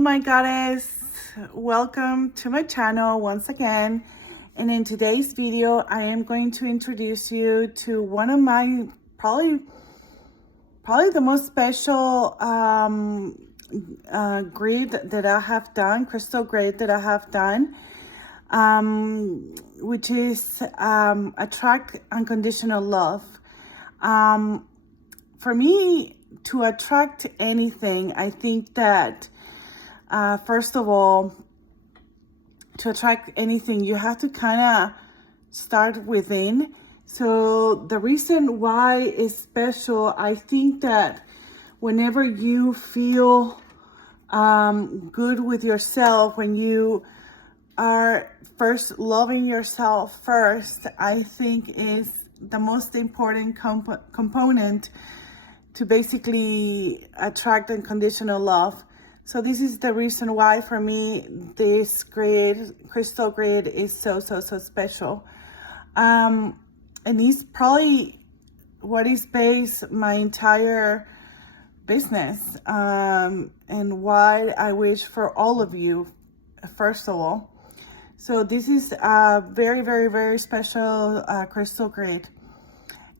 my goddess, welcome to my channel once again. And in today's video I am going to introduce you to one of my probably the most special grid that I have done, crystal grid that I have done, which is attract unconditional love. For me, to attract anything, I think that first of all, to attract anything, you have to kind of start within. So the reason why it's special, I think that whenever you feel good with yourself, when you are first loving yourself first, I think is the most important component to basically attract unconditional love. So this is the reason why for me this grid, crystal grid, is so special. And it's probably what is based my entire business, and why I wish for all of you, first of all. So this is a very special crystal grid.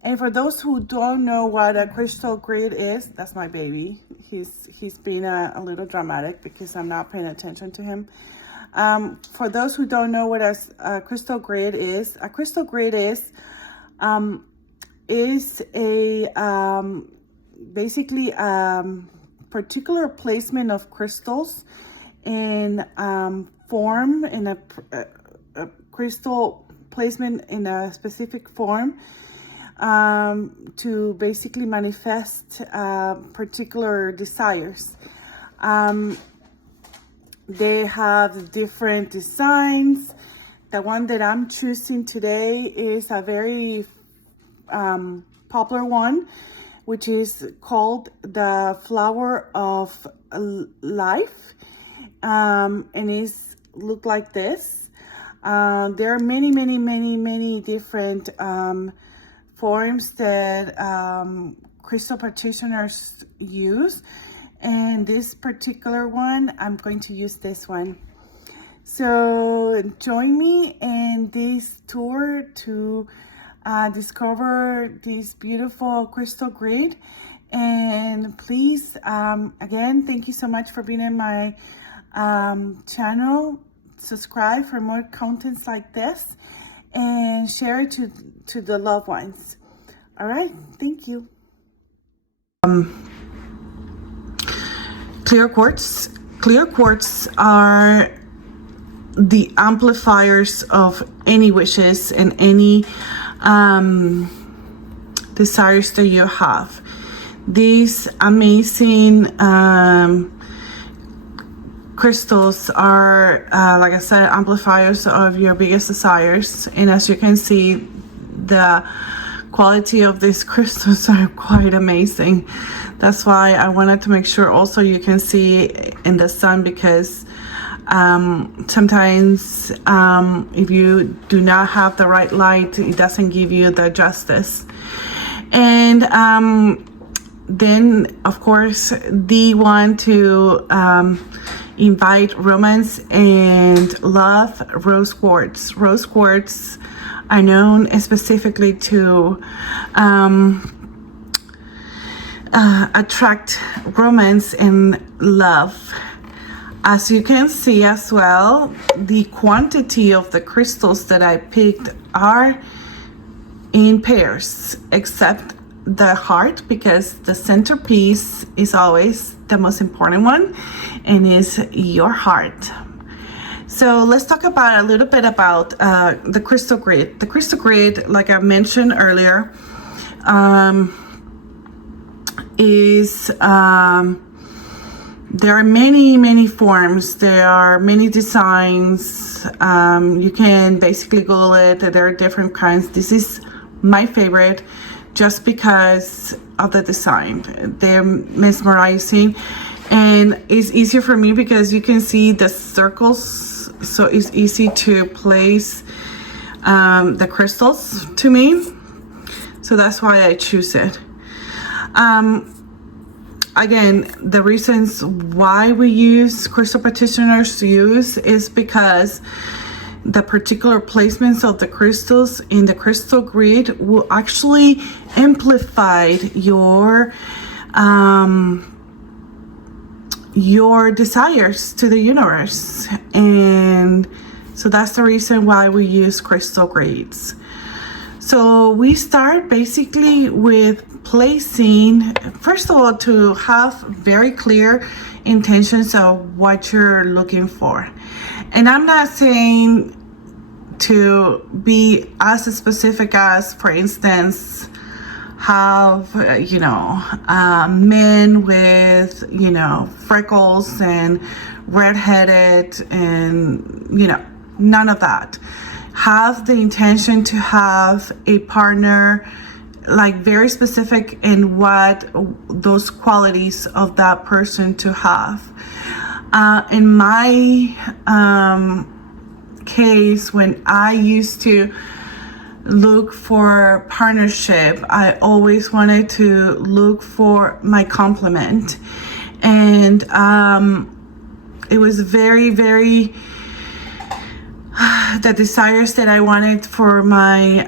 And for those who don't know what a crystal grid is, that's my baby. He's been a little dramatic because I'm not paying attention to him. For those who don't know what a crystal grid is a basically particular placement of crystals in form, in a crystal placement in a specific form, to basically manifest particular desires. They have different designs. The one that I'm choosing today is a very popular one, which is called the Flower of Life, and it's look like this. There are many different forms that crystal practitioners use, and this particular one, I'm going to use this one. So join me in this tour to discover this beautiful crystal grid. And please, again, thank you so much for being in my channel. Subscribe for more contents like this, and share it to the loved ones. All right, thank you. Clear quartz are the amplifiers of any wishes and any desires that you have. These amazing crystals are, like I said, amplifiers of your biggest desires. And as you can see, the quality of these crystals are quite amazing. That's why I wanted to make sure also you can see in the sun, because sometimes if you do not have the right light, it doesn't give you the justice. And then of course the one to invite romance and love, rose quartz. Rose quartz are known specifically to attract romance and love. As you can see as well, the quantity of the crystals that I picked are in pairs, except the heart, because the centerpiece is always the most important one, and is your heart. So let's talk about a little bit about the crystal grid. The crystal grid, like I mentioned earlier, is there are many forms. There are many designs. You can basically Google it. There are different kinds. This is my favorite just because of the design. They're mesmerizing, and it's easier for me because you can see the circles, so it's easy to place the crystals to me. So that's why I choose it. again, the reasons why we use crystal practitioners is because the particular placements of the crystals in the crystal grid will actually amplify your desires to the universe. And so that's the reason why we use crystal grids. So we start basically with placing, first of all, to have very clear intentions of what you're looking for. And I'm not saying to be as specific as, for instance, have, men with, freckles and redheaded and, none of that. Have the intention to have a partner like very specific in what those qualities of that person to have. In my case, when I used to look for partnership, I always wanted to look for my complement. And it was very, very the desires that I wanted for my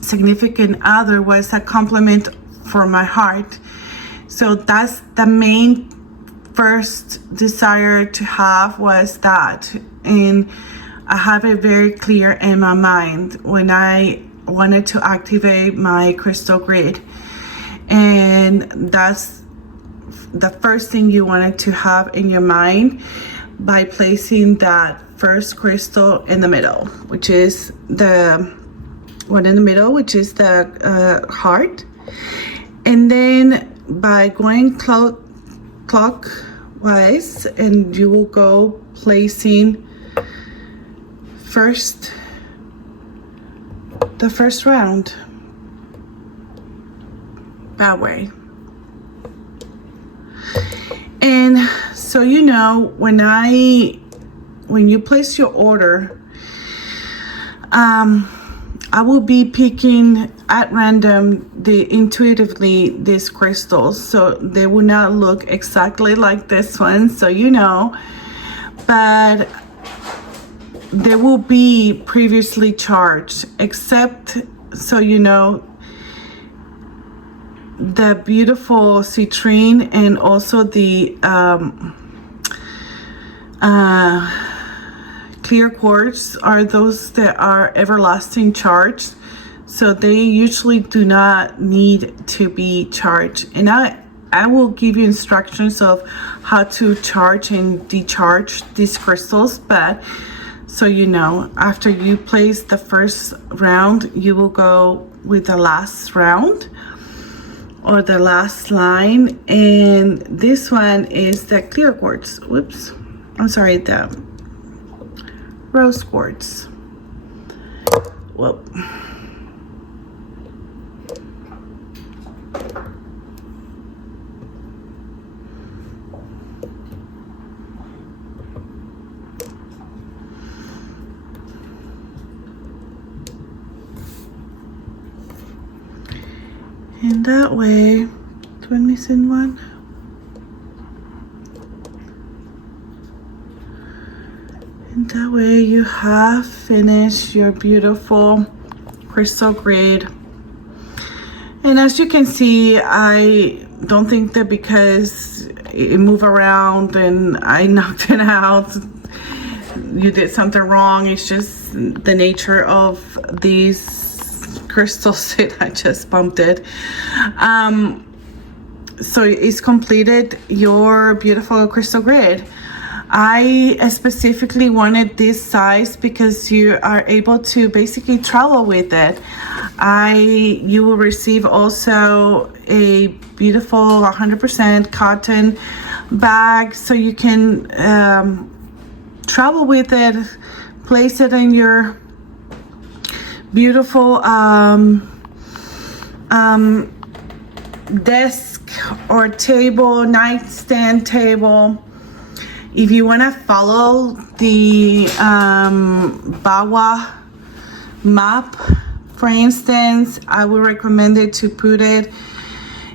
significant other was a complement for my heart. So that's the main first desire to have, was that. And I have it very clear in my mind when I wanted to activate my crystal grid. And that's the first thing you wanted to have in your mind by placing that first crystal in the middle, which is the one in the middle, which is the heart. And then by going clockwise, and you will go placing the first round that way. And so when you place your order, I will be picking at random intuitively these crystals, so they will not look exactly like this one, but they will be previously charged, except the beautiful citrine and also the clear quartz are those that are everlasting charged, so they usually do not need to be charged. And I will give you instructions of how to charge and decharge these crystals, but after you place the first round, you will go with the last round or the last line. And this one is the clear quartz. The rose quartz. Whoop. And that way, do I missing one? And that way you have finished your beautiful crystal grid. And as you can see, I don't think that because it moved around and I knocked it out, you did something wrong. It's just the nature of these crystals that I just bumped it. So it's completed your beautiful crystal grid. I specifically wanted this size because you are able to basically travel with it. You will receive also a beautiful 100% cotton bag, so you can travel with it, place it in your beautiful desk or table, nightstand table. If you want to follow the Bawa map, for instance, I would recommend it to put it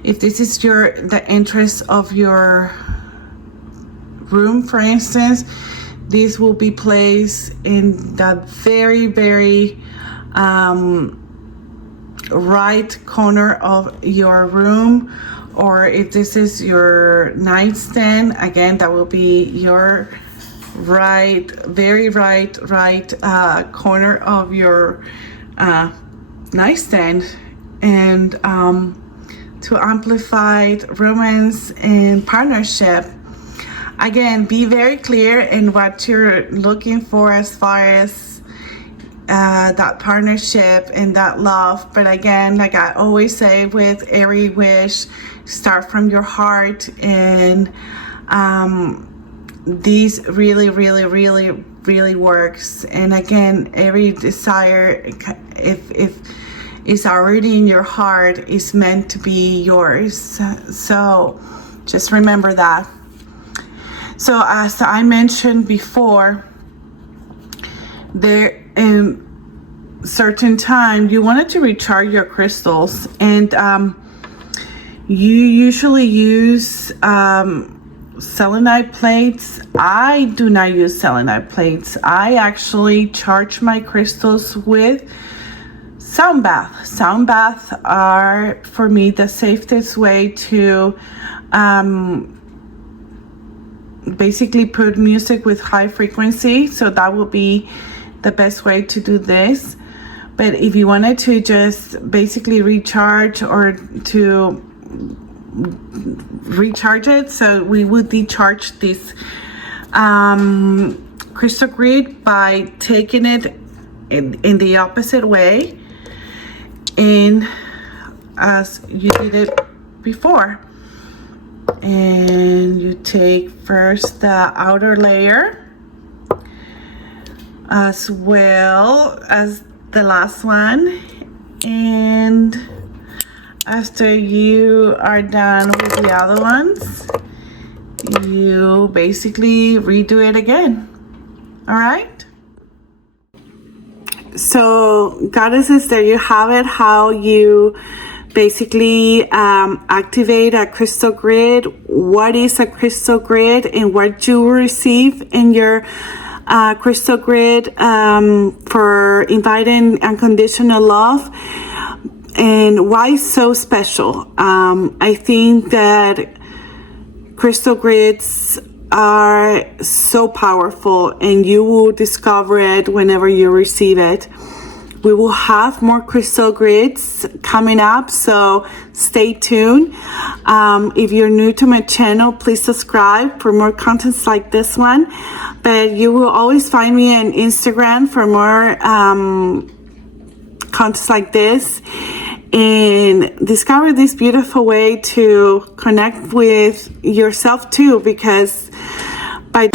If this is the entrance of your room, for instance, this will be placed in that very, very right corner of your room. Or if this is your nightstand, again, that will be your very right corner of your nightstand. And to amplify romance and partnership, again, be very clear in what you're looking for as far as that partnership and that love. But again, like I always say with every wish, start from your heart. And these really works. And again, every desire, if it's already in your heart, is meant to be yours. So just remember that. So as I mentioned before, there in certain time you wanted to recharge your crystals, and you usually use selenite plates. I do not use selenite plates. I actually charge my crystals with sound bath. Sound baths are, for me, the safest way to basically put music with high frequency. So that will be the best way to do this. But if you wanted to just basically recharge or to recharge it, so we would decharge this Crystal Grig by taking it in the opposite way, and as you did it before. And you take first the outer layer as well as the last one, and after you are done with the other ones, you basically redo it again. All right, so goddesses, there you have it, how you basically activate a crystal grid. What is a crystal grid and what you will receive in your crystal grid for inviting unconditional love, and why it's so special. I think that crystal grids are so powerful, and you will discover it whenever you receive it. We will have more crystal grids coming up, so stay tuned. If you're new to my channel, please subscribe for more contents like this one. But you will always find me on Instagram for more contents like this, and discover this beautiful way to connect with yourself too, because by